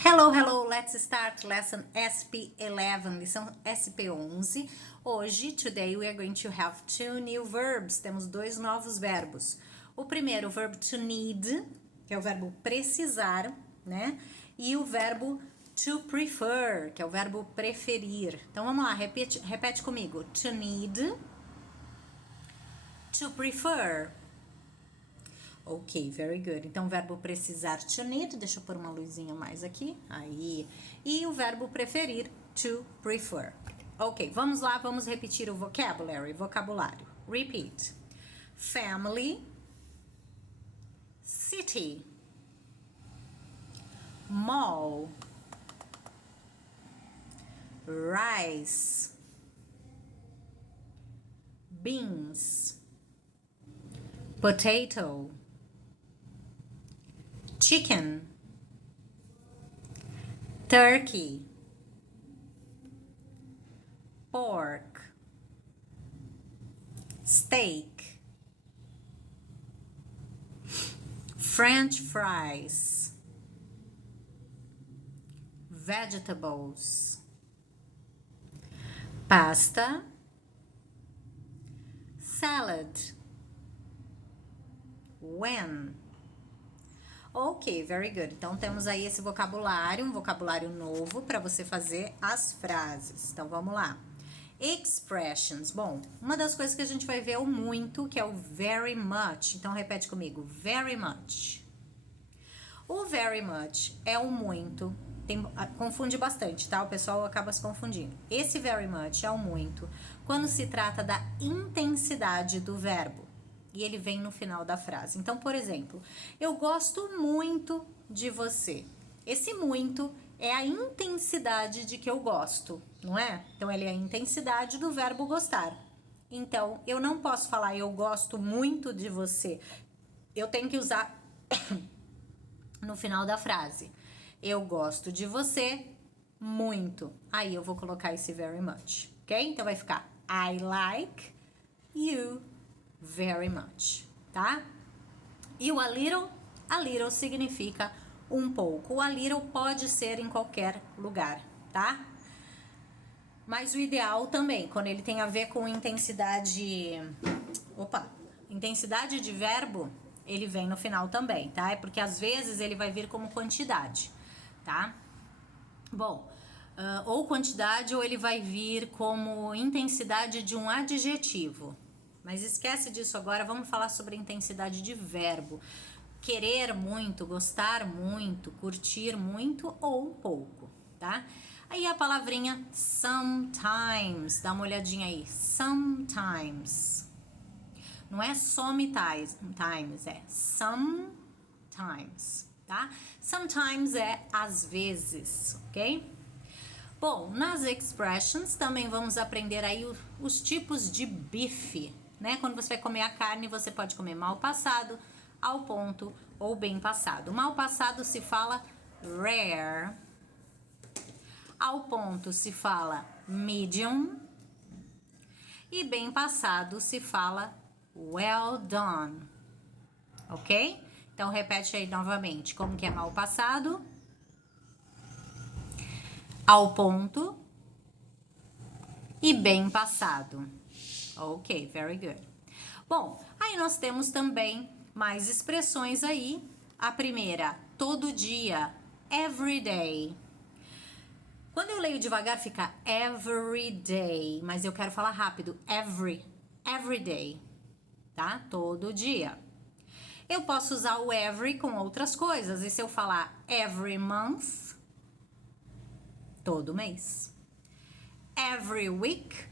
Hello, hello, let's start lesson SP11, lição SP11. Hoje, today, we are going to have two new verbs. Temos dois novos verbos. O primeiro, o verbo to need, que é o verbo precisar, né? E o verbo to prefer, que é o verbo preferir. Então, vamos lá, repete comigo. To need, to prefer. Ok, very good. Então, o verbo precisar, to need, deixa eu pôr uma luzinha mais aqui, aí. E o verbo preferir, to prefer. Ok, vamos lá, vamos repetir o vocabulário. Repeat. Family, city, mall, rice, beans, potato, chicken, turkey, pork, steak, French fries, vegetables, pasta, salad, when. Ok, very good. Então, temos aí esse vocabulário, um vocabulário novo para você fazer as frases. Então, vamos lá. Expressions. Bom, uma das coisas que a gente vai ver é o muito, que é o very much. Então, repete comigo. Very much. O very much é o muito. Confunde bastante, tá? O pessoal acaba se confundindo. Esse very much é o muito quando se trata da intensidade do verbo. E ele vem no final da frase. Então, por exemplo, eu gosto muito de você. Esse muito é a intensidade de que eu gosto, não é? Então, ele é a intensidade do verbo gostar. Então, eu não posso falar eu gosto muito de você. Eu tenho que usar no final da frase. Eu gosto de você muito. Aí eu vou colocar esse very much, ok? Então, vai ficar I like you very much, tá? E o a little significa um pouco. O a little pode ser em qualquer lugar, tá? Mas o ideal também, quando ele tem a ver com intensidade... intensidade de verbo, ele vem no final também, tá? É porque às vezes ele vai vir como quantidade, tá? Bom, ou quantidade ou ele vai vir como intensidade de um adjetivo. Mas esquece disso agora, vamos falar sobre a intensidade de verbo. Querer muito, gostar muito, curtir muito ou um pouco, tá? Aí a palavrinha sometimes, dá uma olhadinha aí. Sometimes. Não é sometimes, é sometimes, tá? Sometimes é às vezes, ok? Bom, nas expressions também vamos aprender aí os tipos de bife, né? Quando você vai comer a carne, você pode comer mal passado, ao ponto ou bem passado. Mal passado se fala rare, ao ponto se fala medium e bem passado se fala well done, ok? Então repete aí novamente, como que é mal passado, ao ponto e bem passado. Ok, very good. Bom, aí nós temos também mais expressões aí. A primeira, todo dia, every day. Quando eu leio devagar fica every day, mas eu quero falar rápido, every day, tá? Todo dia. Eu posso usar o every com outras coisas, e se eu falar every month, todo mês. Every week,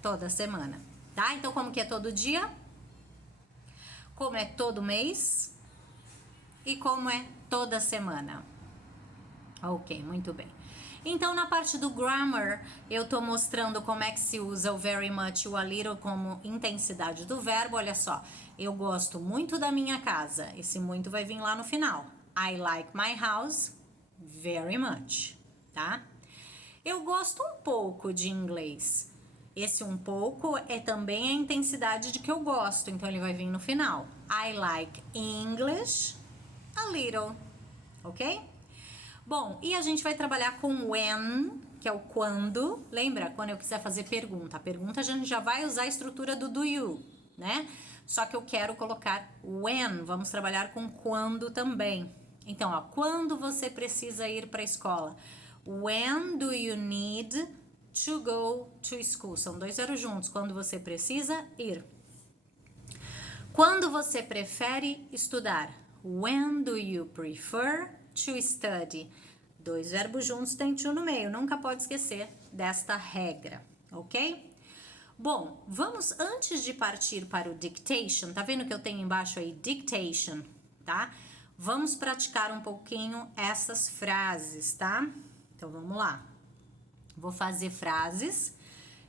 toda semana, tá? Então, como que é todo dia? Como é todo mês? E como é toda semana? Ok, muito bem. Então, na parte do grammar, eu tô mostrando como é que se usa o very much e o a little como intensidade do verbo. Olha só, eu gosto muito da minha casa. Esse muito vai vir lá no final. I like my house very much, tá? Eu gosto um pouco de inglês. Esse um pouco é também a intensidade de que eu gosto, então ele vai vir no final. I like English a little, ok? Bom, e a gente vai trabalhar com when, que é o quando. Lembra? Quando eu quiser fazer pergunta. A pergunta a gente já vai usar a estrutura do you, né? Só que eu quero colocar when. Vamos trabalhar com quando também. Então, ó, quando você precisa ir para a escola? When do you need to go to school? São dois verbos juntos. Quando você precisa ir. Quando você prefere estudar? When do you prefer to study? Dois verbos juntos, tem to no meio. Nunca pode esquecer desta regra, ok? Bom, vamos, antes de partir para o dictation, tá vendo que eu tenho embaixo aí dictation, tá? Vamos praticar um pouquinho essas frases, tá? Então, vamos lá. Vou fazer frases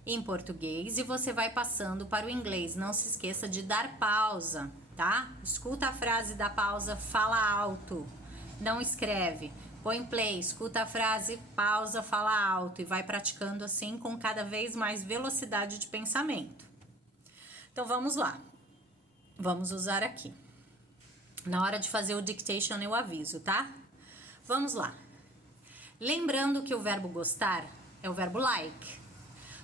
em português e você vai passando para o inglês. Não se esqueça de dar pausa, tá? Escuta a frase, dá pausa, fala alto. Não escreve. Põe play, escuta a frase, pausa, fala alto e vai praticando assim com cada vez mais velocidade de pensamento. Então, vamos lá. Vamos usar aqui. Na hora de fazer o dictation eu aviso, tá? Vamos lá. Lembrando que o verbo gostar é o verbo like.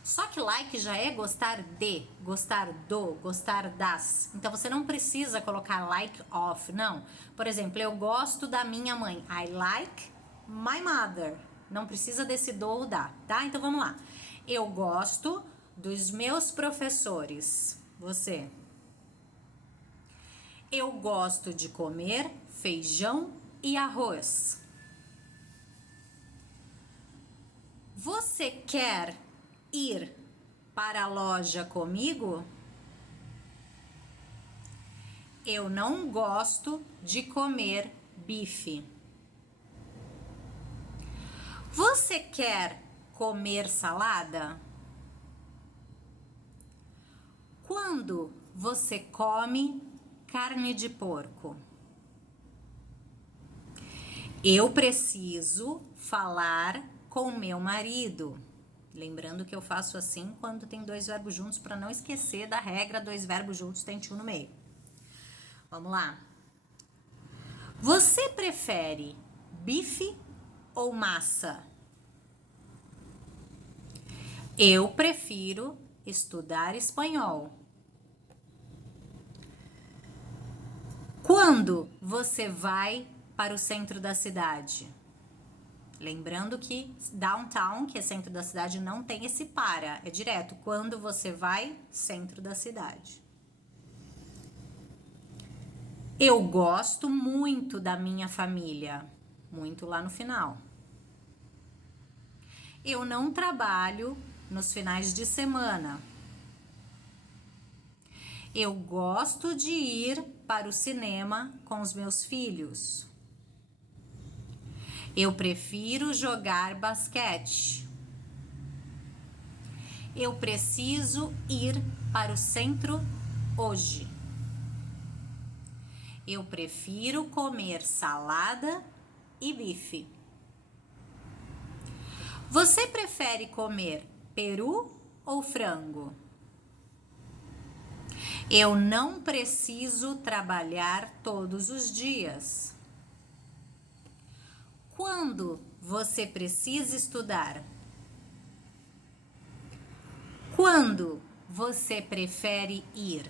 Só que like já é gostar de, gostar do, gostar das. Então, você não precisa colocar like of, não. Por exemplo, eu gosto da minha mãe. I like my mother. Não precisa desse do ou da, tá? Então, vamos lá. Eu gosto dos meus professores. Você. Eu gosto de comer feijão e arroz. Você quer ir para a loja comigo? Eu não gosto de comer bife. Você quer comer salada? Quando você come carne de porco? Eu preciso falar com meu marido. Lembrando que eu faço assim quando tem dois verbos juntos, para não esquecer da regra, dois verbos juntos tem to no meio. Vamos lá. Você prefere bife ou massa? Eu prefiro estudar espanhol. Quando você vai para o centro da cidade? Lembrando que downtown, que é centro da cidade, não tem esse para. É direto. Quando você vai, centro da cidade. Eu gosto muito da minha família. Muito lá no final. Eu não trabalho nos finais de semana. Eu gosto de ir para o cinema com os meus filhos. Eu prefiro jogar basquete. Eu preciso ir para o centro hoje. Eu prefiro comer salada e bife. Você prefere comer peru ou frango? Eu não preciso trabalhar todos os dias. Quando você precisa estudar? Quando você prefere ir?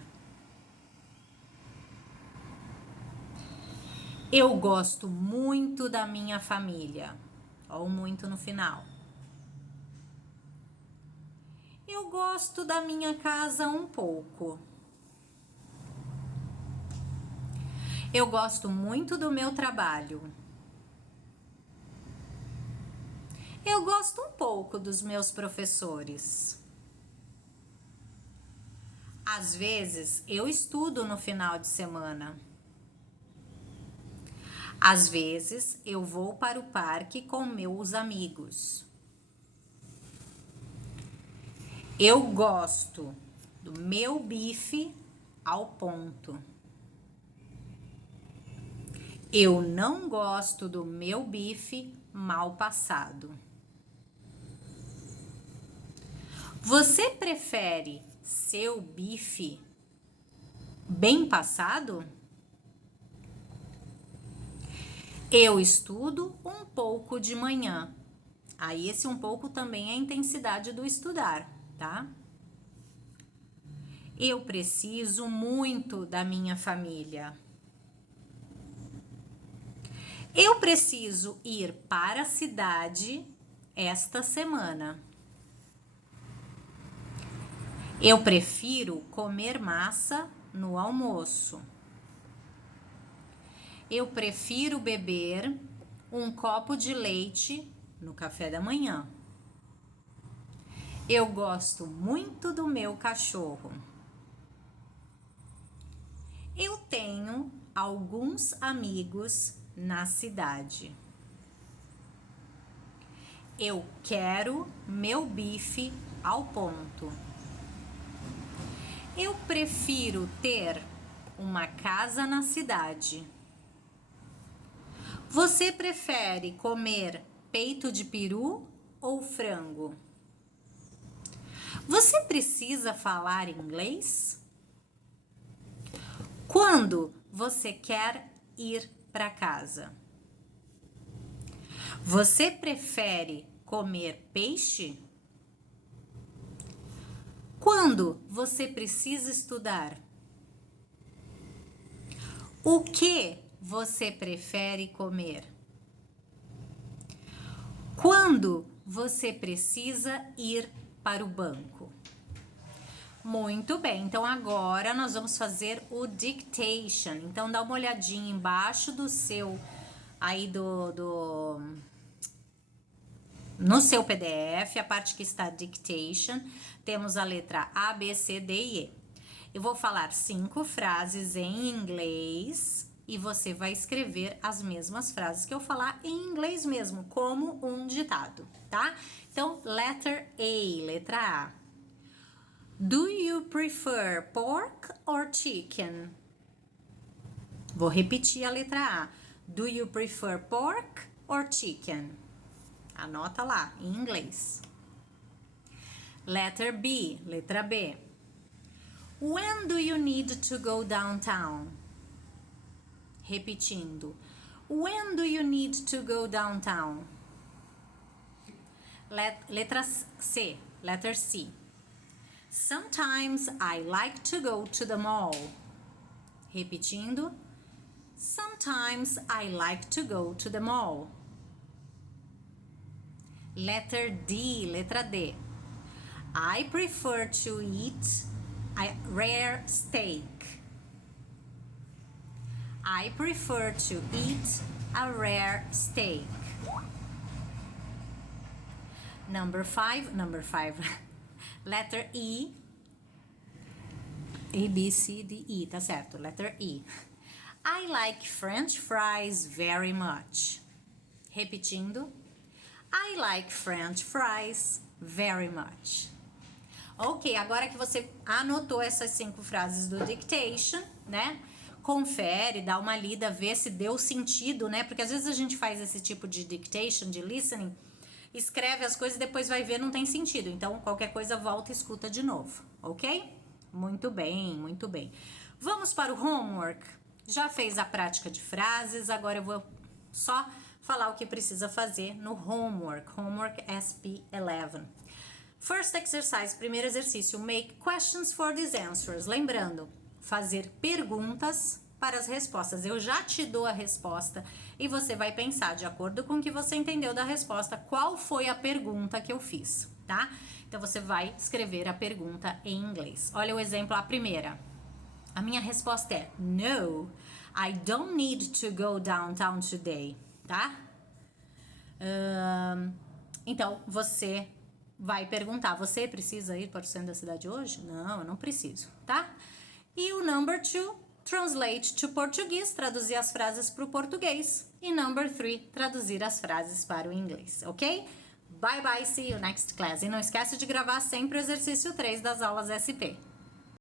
Eu gosto muito da minha família. Ou muito no final. Eu gosto da minha casa um pouco. Eu gosto muito do meu trabalho. Eu gosto um pouco dos meus professores. Às vezes, eu estudo no final de semana. Às vezes, eu vou para o parque com meus amigos. Eu gosto do meu bife ao ponto. Eu não gosto do meu bife mal passado. Você prefere seu bife bem passado? Eu estudo um pouco de manhã. Aí esse um pouco também é a intensidade do estudar, tá? Eu preciso muito da minha família. Eu preciso ir para a cidade esta semana. Eu prefiro comer massa no almoço. Eu prefiro beber um copo de leite no café da manhã. Eu gosto muito do meu cachorro. Eu tenho alguns amigos na cidade. Eu quero meu bife ao ponto. Eu prefiro ter uma casa na cidade. Você prefere comer peito de peru ou frango? Você precisa falar inglês? Quando você quer ir para casa? Você prefere comer peixe? Quando você precisa estudar? O que você prefere comer? Quando você precisa ir para o banco? Muito bem, então agora nós vamos fazer o dictation. Então dá uma olhadinha embaixo do seu, aí no seu PDF, a parte que está dictation, temos a letra A, B, C, D e E. Eu vou falar 5 frases em inglês e você vai escrever as mesmas frases que eu falar em inglês mesmo, como um ditado, tá? Então, letter A, letra A. Do you prefer pork or chicken? Vou repetir a letra A. Do you prefer pork or chicken? Anota lá, em inglês. Letter B, letra B. When do you need to go downtown? Repetindo. When do you need to go downtown? Letra C, letter C. Sometimes I like to go to the mall. Repetindo. Sometimes I like to go to the mall. Letter D, letra D. I prefer to eat a rare steak. I prefer to eat a rare steak. Number five. Letter E. A, B, C, D, E, tá certo. Letter E. I like French fries very much. Repetindo. I like French fries very much. Ok, agora que você anotou essas 5 frases do dictation, né? Confere, dá uma lida, vê se deu sentido, né? Porque às vezes a gente faz esse tipo de dictation, de listening, escreve as coisas e depois vai ver, não tem sentido. Então, qualquer coisa, volta e escuta de novo, ok? Muito bem, muito bem. Vamos para o homework. Já fez a prática de frases, agora eu vou só falar o que precisa fazer no homework. Homework SP11. First exercise, primeiro exercício, make questions for these answers. Lembrando, fazer perguntas para as respostas. Eu já te dou a resposta e você vai pensar, de acordo com o que você entendeu da resposta, qual foi a pergunta que eu fiz, tá? Então, você vai escrever a pergunta em inglês. Olha o exemplo, a primeira. A minha resposta é no, I don't need to go downtown today, tá? Então, você vai perguntar, você precisa ir para o centro da cidade hoje? Não, eu não preciso, tá? E o number 2, translate to português, traduzir as frases para o português. E number 3, traduzir as frases para o inglês, ok? Bye bye, see you next class. E não esquece de gravar sempre o exercício 3 das aulas SP.